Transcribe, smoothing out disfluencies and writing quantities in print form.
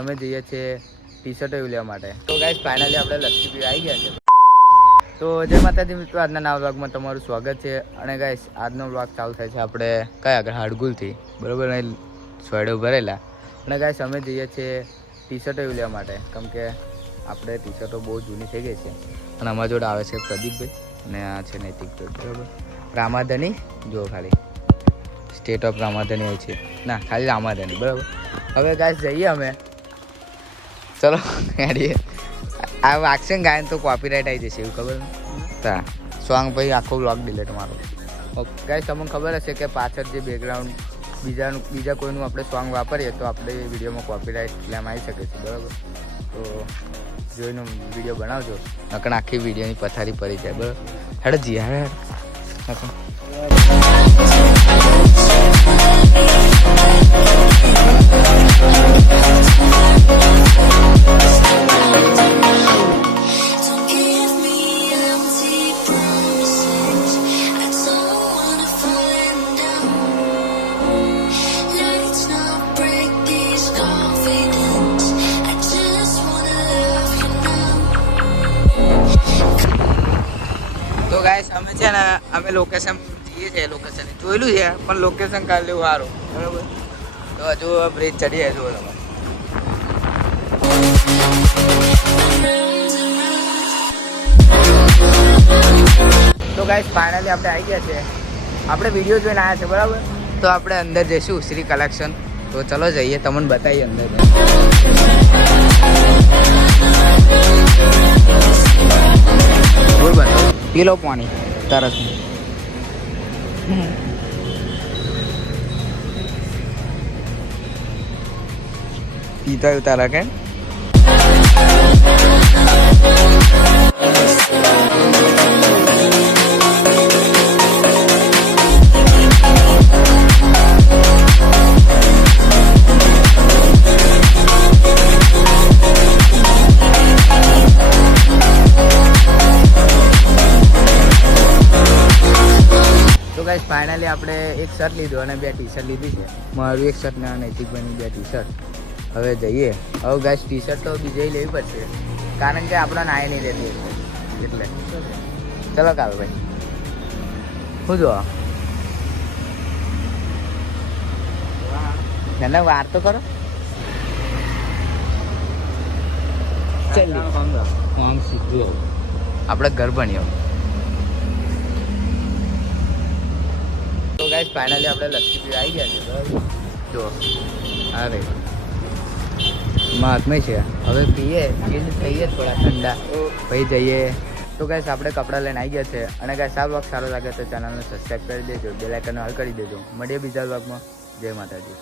અમે જઈએ છીએ ટી શર્ટો લેવા માટે. તો ગાઈસ ફાઇનલી આપણે લસ્સી પીવા આવી ગયા છે. તો જય માતાજી મિત્રો, આજના નવા વ્લોગમાં તમારું સ્વાગત છે. અને ગાઈસ આજનો વ્લોગ ચાલુ થાય છે આપણે કયા આગળ હાડગુલથી, બરાબર, અહીં સોયડો ભરેલા. અને ગાઈસ અમે જઈએ છીએ ટી શર્ટો લેવા માટે, કેમ કે આપણે ટી શર્ટો બહુ જૂની થઈ ગઈ છે. અને અમારા જોડે આવે છે પ્રદીપભાઈ અને આ છે નૈતિકભાઈ, બરાબર. રામાધની જો ખાલી સ્ટેટ ઓફ રામાધની હોય છે, ના ખાલી રામાધની, બરાબર. હવે ગાઈસ જઈએ અમે, ચલો હેડીએ. આ વાગશે ને ગાયન તો કોપીરાઇટ આવી જશે, એવું ખબર હા. સોંગ પછી આખો વ્લોગ ડિલેટ મારો. ઓકે ગાઈસ, તમને ખબર હશે કે પાછળ જે બેકગ્રાઉન્ડ બીજા કોઈનું આપણે સોંગ વાપરીએ તો આપણે વિડીયોમાં કોપીરાઇટ ક્લેમ આવી શકે છે, બરાબર. તો જોઈને વિડીયો બનાવજો, નકર આખી વિડીયોની પથારી પડી જાય, બરાબર. હેડ જી હેડ અમે છે ને અમે લોકેશન જઈએ છીએ, લોકેશન જોયેલું છે પણ લોકેશન કાઢ લેવું સારું, બરાબર. તો હજુ બ્રિજ ચડીએ જુઓ તમે. તો ગાઈસ ફાઇનલી આપણે આવી ગયા છે, આપણે વિડીયો જોઈને આવ્યા છે, બરાબર. તો આપણે અંદર જઈશું શ્રી કલેક્શન. તો ચલો જઈએ, તમને બતાવીએ અંદર. બોલ બતાવો, પી લો પાણી તરસ. પીતા ઉતારા કે ફાઇનલી આપણે એક શર્ટ લીધું અને બે ટી શર્ટ લીધી છે. મારું એક શર્ટ ને નૈતિકભાઈની બે ટી શર્ટ. હવે જઈએ. હવે ગાઈસ ટી શર્ટ તો બીજે લેવી પડશે, કારણ કે આપણે નાય નહીં રહેતી એટલે. ચલો કાલ ભાઈ, શું જો એને વાર તો કરો. આપણે ઘર ભણીએ. તો ગાઈસ ફાઇનલી આપણે લસ્સી પીવા આવી ગયા છે, બરાબર. જો હા રે મહાત્મય છે. હવે પીએ, ચીલ થઈએ થોડા ઠંડા, પછી જઈએ. તો ગાઈસ આપણે કપડાં લઈને આવી ગયા છે. અને ગાઈસ આ વ્લોગ સારો લાગે તો ચેનલને સબસ્ક્રાઈબ કરી દેજો, બેલ આઇકન ઓલ કરી દેજો. મળીએ બીજા વ્લોગમાં. જય માતાજી.